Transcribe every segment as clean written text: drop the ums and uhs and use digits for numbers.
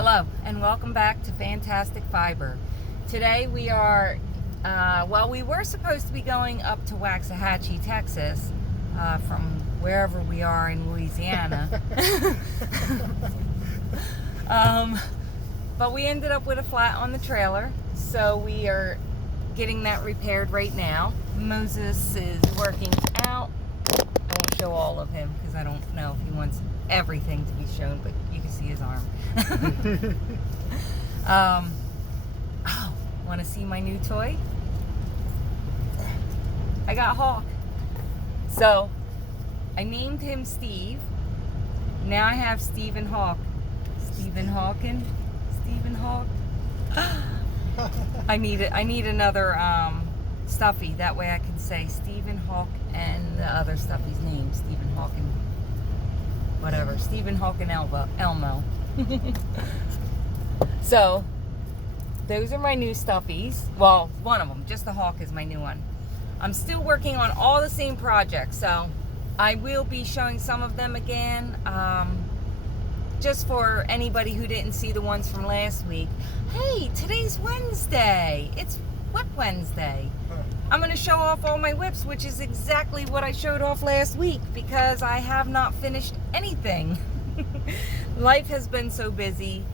Hello and welcome back to Fantastic Fiber. Today we are, we were supposed to be going up to Waxahachie, Texas, from wherever we are in Louisiana. But we ended up with a flat on the trailer, so we are getting that repaired right now. Moses is working out. I won't show all of him because I don't know if he wants everything to be shown, but you can see his arm. Want to see my new toy? I got Hawk. So I named him Steve. Now I have Stephen Hawk. Stephen Hawking. Stephen Hawk. I need another stuffy. That way I can say Stephen Hawk and the other stuffy's name. Stephen Hawk and whatever. Stephen Hawk and Elmo. So those are my new stuffies. Well, one of them. Just the Hawk is my new one. I'm still working on all the same projects, so I will be showing some of them again. Just for anybody who didn't see the ones from last week. Hey, today's Wednesday. It's Whip Wednesday. I'm going to show off all my whips, which is exactly what I showed off last week because I have not finished anything. Life has been so busy.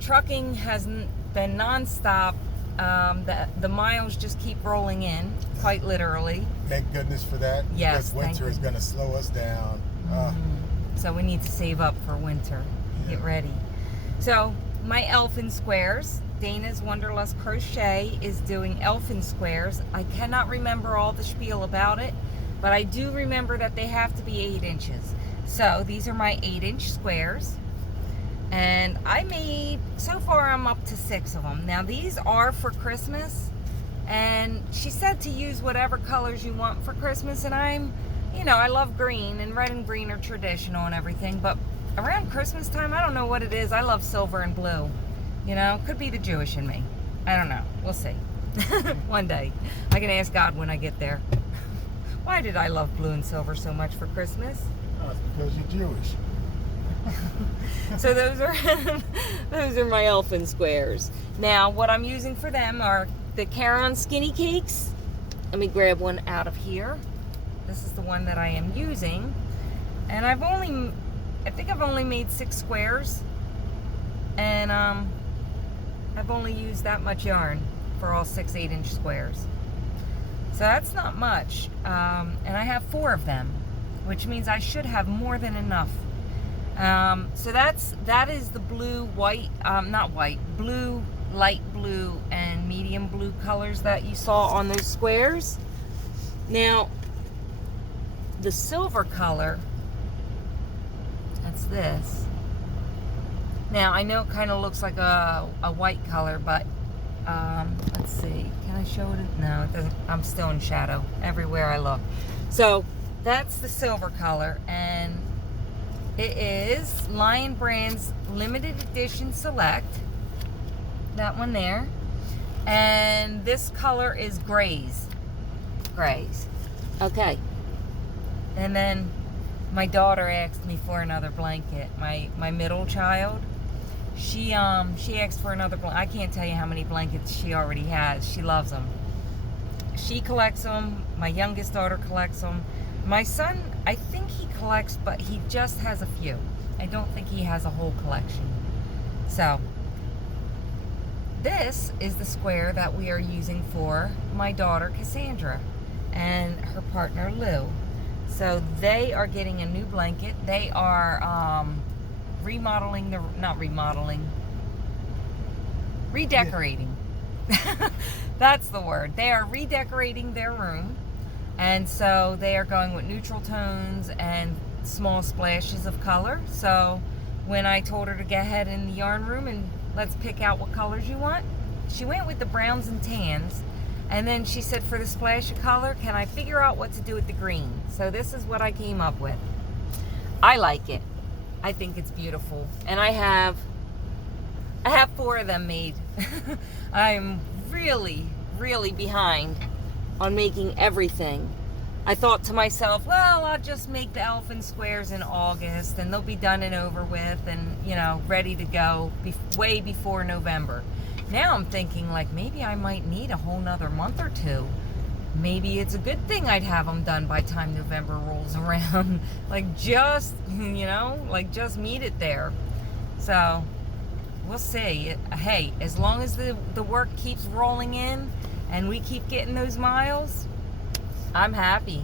Trucking has been nonstop. The miles just keep rolling in, quite literally. Thank goodness for that. Yes, because winter is going to slow us down. So we need to save up for winter. Get ready. So my Elfin squares. Dana's Wonderlust Crochet is doing Elfin squares. I cannot remember all the spiel about it, but I do remember that they have to be 8 inches. So these are my 8-inch squares. And I made, so far I'm up to 6 of them. Now these are for Christmas. And she said to use whatever colors you want for Christmas. And I love green, and red and green are traditional and everything. But around Christmas time, I don't know what it is. I love silver and blue. Could be the Jewish in me. I don't know. We'll see. One day. I can ask God when I get there. Why did I love blue and silver so much for Christmas? Oh, it's because you're Jewish. So those are my Elfin squares. Now, what I'm using for them are the Caron Skinny Cakes. Let me grab one out of here. This is the one that I am using. And I think I've only made 6 squares. And I've only used that much yarn for all 6 8-inch squares. So that's not much. And I have 4 of them, which means I should have more than enough. So that is the blue, white, blue, light blue, and medium blue colors that you saw on those squares. Now, the silver color, that's this. Now, I know it kind of looks like a white color, but let's see. Can I show it? No, it doesn't. I'm still in shadow everywhere I look. So that's the silver color, and it is Lion Brand's limited edition select. That one there. And this color is grays. Okay. And then my daughter asked me for another blanket. My middle child. She asked for another blanket. I can't tell you how many blankets she already has. She loves them. She collects them. My youngest daughter collects them. My son, I think he collects, but he just has a few. I don't think he has a whole collection. So, this is the square that we are using for my daughter, Cassandra, and her partner, Lou. So, they are getting a new blanket. They are redecorating. That's the word. They are redecorating their room. And so they are going with neutral tones and small splashes of color. So when I told her to go ahead in the yarn room and let's pick out what colors you want, she went with the browns and tans. And then she said, for the splash of color, can I figure out what to do with the green? So this is what I came up with. I like it. I think it's beautiful. And I have 4 of them made. I'm really, really behind on making everything. I thought to myself, well, I'll just make the Elfin squares in August and they'll be done and over with and, you know, ready to go way before November. Now I'm thinking, like, maybe I might need a whole nother month or two. Maybe it's a good thing I'd have them done by time November rolls around. Like, just, you know, like, just meet it there. So, we'll see. Hey, as long as the work keeps rolling in and we keep getting those miles, I'm happy.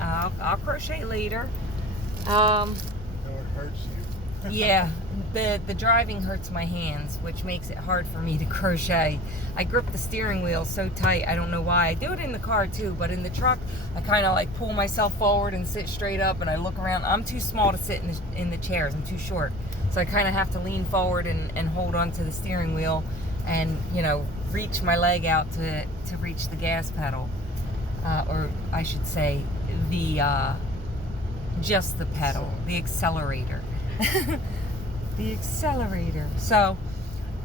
I'll crochet later. No, it hurts you. Yeah, the driving hurts my hands, which makes it hard for me to crochet. I grip the steering wheel so tight, I don't know why. I do it in the car too, but in the truck, I kind of like pull myself forward and sit straight up, and I look around. I'm too small to sit in the chairs. I'm too short. So I kind of have to lean forward and hold on to the steering wheel and, you know, reach my leg out to reach the gas pedal. Or I should say just the pedal, the accelerator. The accelerator. So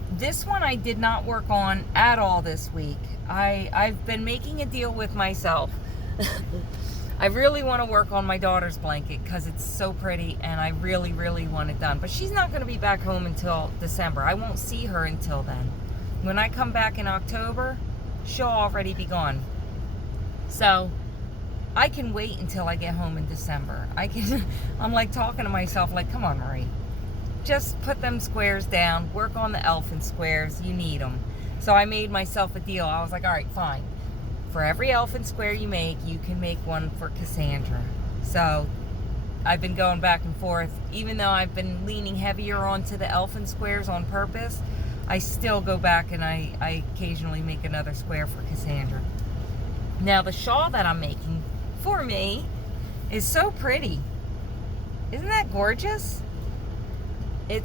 this one I did not work on at all this week. I've been making a deal with myself. I really want to work on my daughter's blanket because it's so pretty and I really, really want it done. But she's not going to be back home until December. I won't see her until then. When I come back in October, she'll already be gone. So I can wait until I get home in December. I'm like talking to myself like, come on, Marie. Just put them squares down. Work on the Elfin squares. You need them. So I made myself a deal. I was like, all right, fine. For every Elfin square you make, you can make one for Cassandra. So I've been going back and forth. Even though I've been leaning heavier onto the Elfin squares on purpose, I still go back and I occasionally make another square for Cassandra. Now the shawl that I'm making for me is so pretty. Isn't that gorgeous? It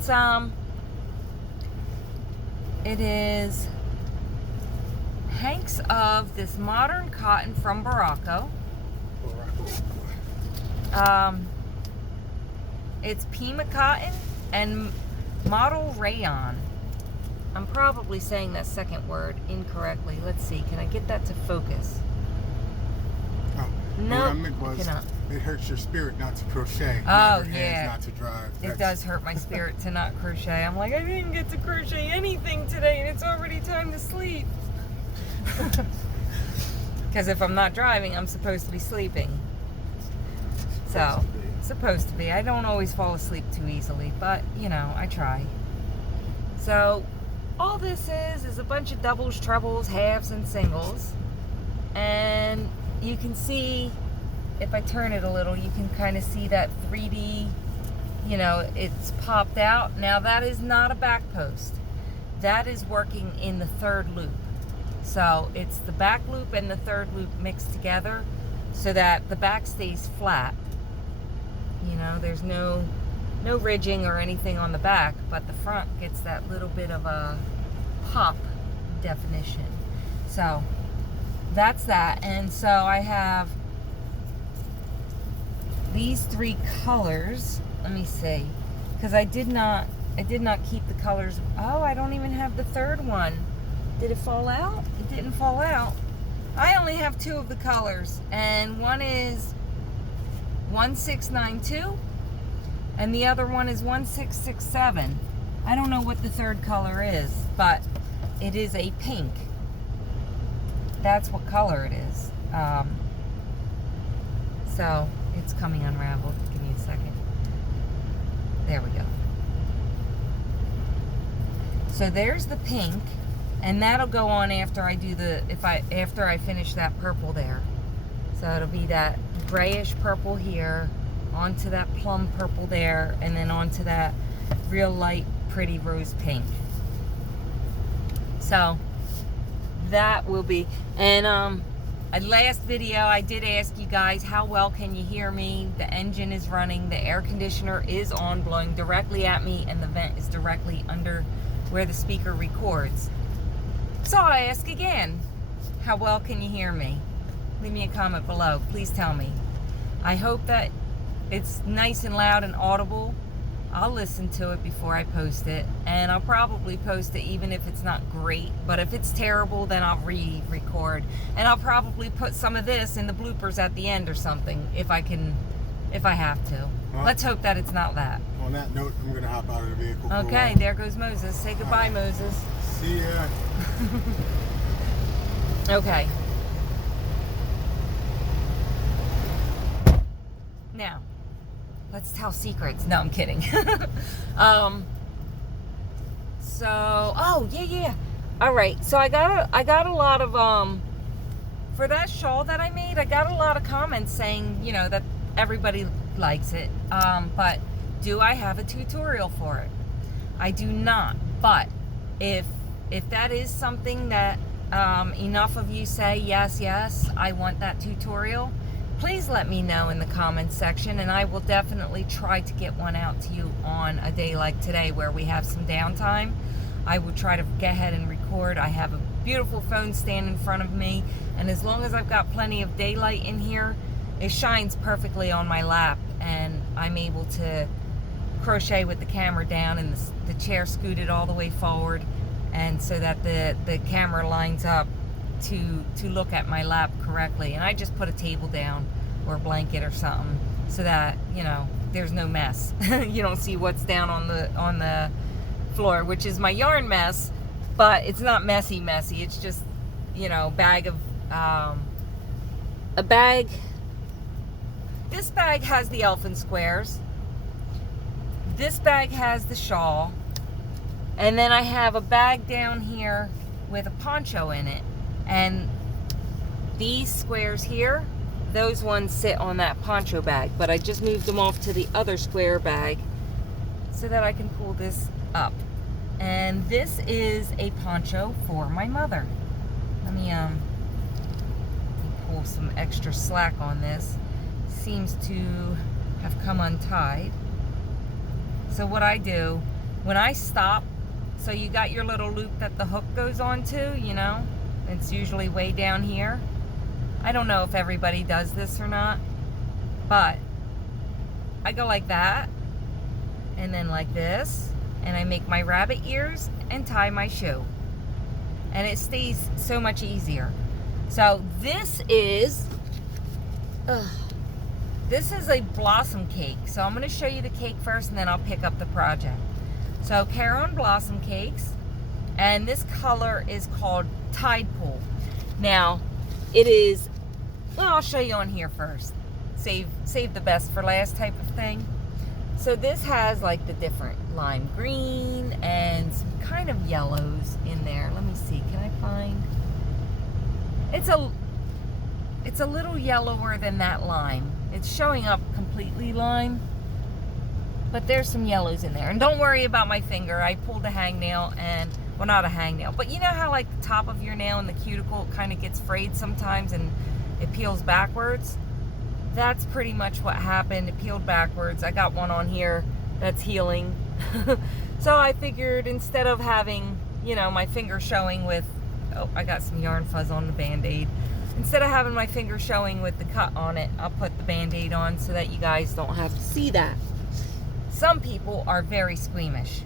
is hanks of this modern cotton from Morocco. It's Pima cotton and model rayon. I'm probably saying that second word incorrectly. Let's see, can I get that to focus? No, what I meant was, it hurts your spirit not to crochet. Oh, your hands yeah. not to drive. It does hurt my spirit to not crochet. I'm like, I didn't get to crochet anything today, and it's already time to sleep. Because if I'm not driving, I'm supposed to be sleeping. So, supposed to be. I don't always fall asleep too easily, but, you know, I try. So, all this is a bunch of doubles, trebles, halves, and singles. And you can see, if I turn it a little, you can kind of see that 3D, you know, it's popped out. Now that is not a back post. That is working in the third loop. So it's the back loop and the third loop mixed together so that the back stays flat. You know, there's no ridging or anything on the back, but the front gets that little bit of a pop definition. So that's that. And so I have these three colors. Let me see, because I did not keep the colors. Oh, I don't even have the third one. Did it fall out? It didn't fall out. I only have two of the colors, and one is 1692 and the other one is 1667. I don't know what the third color is, but it is a pink. That's what color it is. So it's coming unraveled. Give me a second. There we go. So there's the pink, and that'll go on after I do after I finish that purple there. So it'll be that grayish purple here, onto that plum purple there, and then onto that real light pretty rose pink. So that will be, and last video I did ask you guys, how well can you hear me? The engine is running, the air conditioner is on, blowing directly at me, and the vent is directly under where the speaker records. So I ask again, how well can you hear me? Leave me a comment below, please tell me. I hope that it's nice and loud and audible. I'll listen to it before I post it, and I'll probably post it even if it's not great. But if it's terrible, then I'll re-record, and I'll probably put some of this in the bloopers at the end or something if I have to. Well, let's hope that it's not that. On that note, I'm gonna hop out of the vehicle. For Okay, a while. there goes Moses. Say goodbye, Moses. See ya. Okay. Now, let's tell secrets. No, I'm kidding. Oh yeah. All right. So I got a lot of for that shawl that I made. I got a lot of comments saying, you know, that everybody likes it. But do I have a tutorial for it? I do not. But if that is something that enough of you say yes, I want that tutorial, please let me know in the comments section, and I will definitely try to get one out to you on a day like today where we have some downtime. I will try to get ahead and record. I have a beautiful phone stand in front of me, and as long as I've got plenty of daylight in here, it shines perfectly on my lap, and I'm able to crochet with the camera down and the chair scooted all the way forward, and so that the camera lines up to look at my lap correctly. And I just put a table down or a blanket or something so that, you know, there's no mess. You don't see what's down on the floor, which is my yarn mess, but it's not messy. It's just, you know, a bag. This bag has the Elfin squares. This bag has the shawl. And then I have a bag down here with a poncho in it. And these squares here, those ones sit on that poncho bag. But I just moved them off to the other square bag so that I can pull this up. And this is a poncho for my mother. Let me pull some extra slack on this. Seems to have come untied. So what I do, when I stop, so you got your little loop that the hook goes onto, you know, it's usually way down here. I don't know if everybody does this or not, but I go like that, and then like this, and I make my rabbit ears and tie my shoe. And it stays so much easier. So this is a blossom cake. So I'm going to show you the cake first, and then I'll pick up the project. So Caron Blossom Cakes, and this color is called Tide Pool. Now, it is, well, I'll show you on here first. Save the best for last type of thing. So this has like the different lime green and some kind of yellows in there. Let me see, can I find? It's a little yellower than that lime. It's showing up completely lime, but there's some yellows in there. And don't worry about my finger. I pulled a hangnail, and, well, not a hangnail, but you know how like the top of your nail and the cuticle kind of gets frayed sometimes and it peels backwards? That's pretty much what happened. It peeled backwards. I got one on here that's healing. So I figured instead of having, you know, my finger showing with, oh, I got some yarn fuzz on the Band-Aid. Instead of having my finger showing with the cut on it, I'll put the Band-Aid on so that you guys don't have to see that. Some people are very squeamish,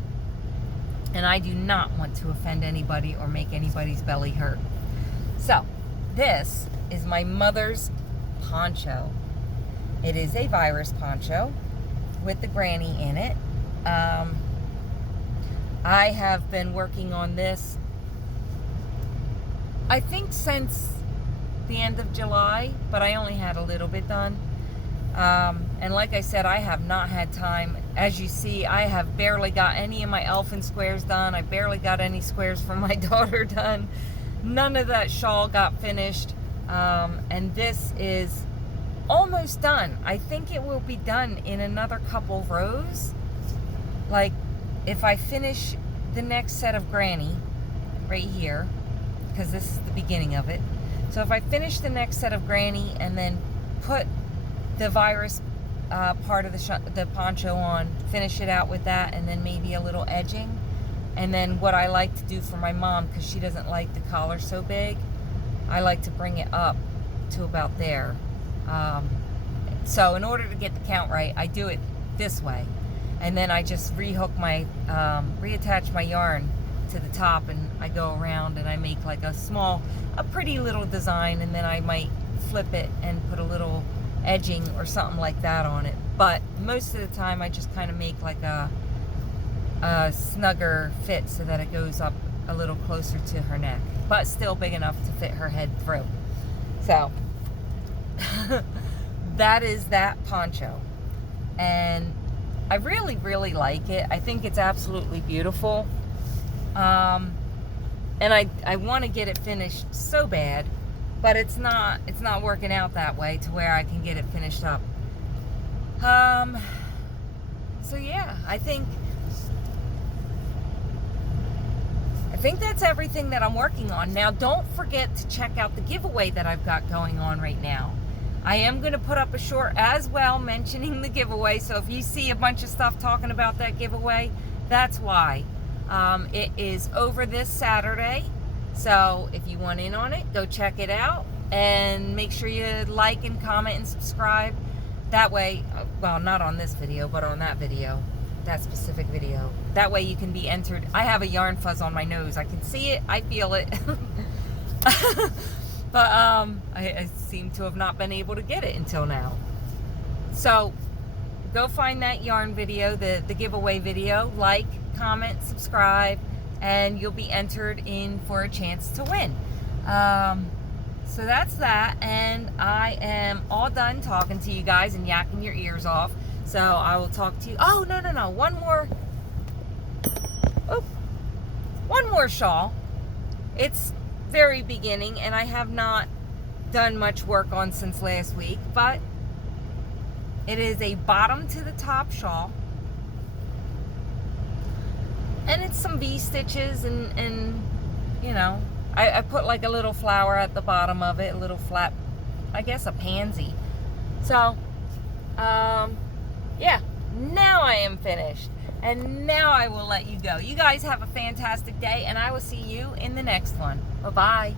and I do not want to offend anybody or make anybody's belly hurt. So, this is my mother's poncho. It is a virus poncho with the granny in it. I have been working on this, I think, since the end of July, but I only had a little bit done. And like I said, I have not had time. As you see, I have barely got any of my Elfin squares done. I barely got any squares for my daughter done. None of that shawl got finished. And this is almost done. I think it will be done in another couple rows. Like, if I finish the next set of granny right here, because this is the beginning of it. So if I finish the next set of granny and then put the virus part of the poncho on, finish it out with that, and then maybe a little edging. And then what I like to do for my mom, because she doesn't like the collar so big, I like to bring it up to about there. So in order to get the count right, I do it this way. And then I just reattach my yarn to the top, and I go around and I make like a pretty little design, and then I might flip it and put a little edging or something like that on it. But most of the time I just kind of make like a snugger fit so that it goes up a little closer to her neck, but still big enough to fit her head through. So that is that poncho, and I really, really like it. I think it's absolutely beautiful. And I want to get it finished so bad, but it's not working out that way to where I can get it finished up. So yeah, I think that's everything that I'm working on. Now, don't forget to check out the giveaway that I've got going on right now. I am going to put up a short as well mentioning the giveaway, so if you see a bunch of stuff talking about that giveaway, that's why. It is over this Saturday, so if you want in on it, go check it out, and make sure you like and comment and subscribe. That way, well, not on this video, but on that video, that specific video. That way you can be entered. I have a yarn fuzz on my nose. I can see it, I feel it. But I seem to have not been able to get it until now. So go find that yarn video, the giveaway video, like, comment, subscribe, and you'll be entered in for a chance to win. So that's that, and I am all done talking to you guys and yakking your ears off. So I will talk to you. Oh, no. One more shawl. It's very beginning, and I have not done much work on since last week, but it is a bottom to the top shawl, and it's some V stitches, and you know, I put like a little flower at the bottom of it, a little flat, I guess a pansy. So yeah, now I am finished, and now I will let you go. You guys have a fantastic day, and I will see you in the next one. Bye-bye.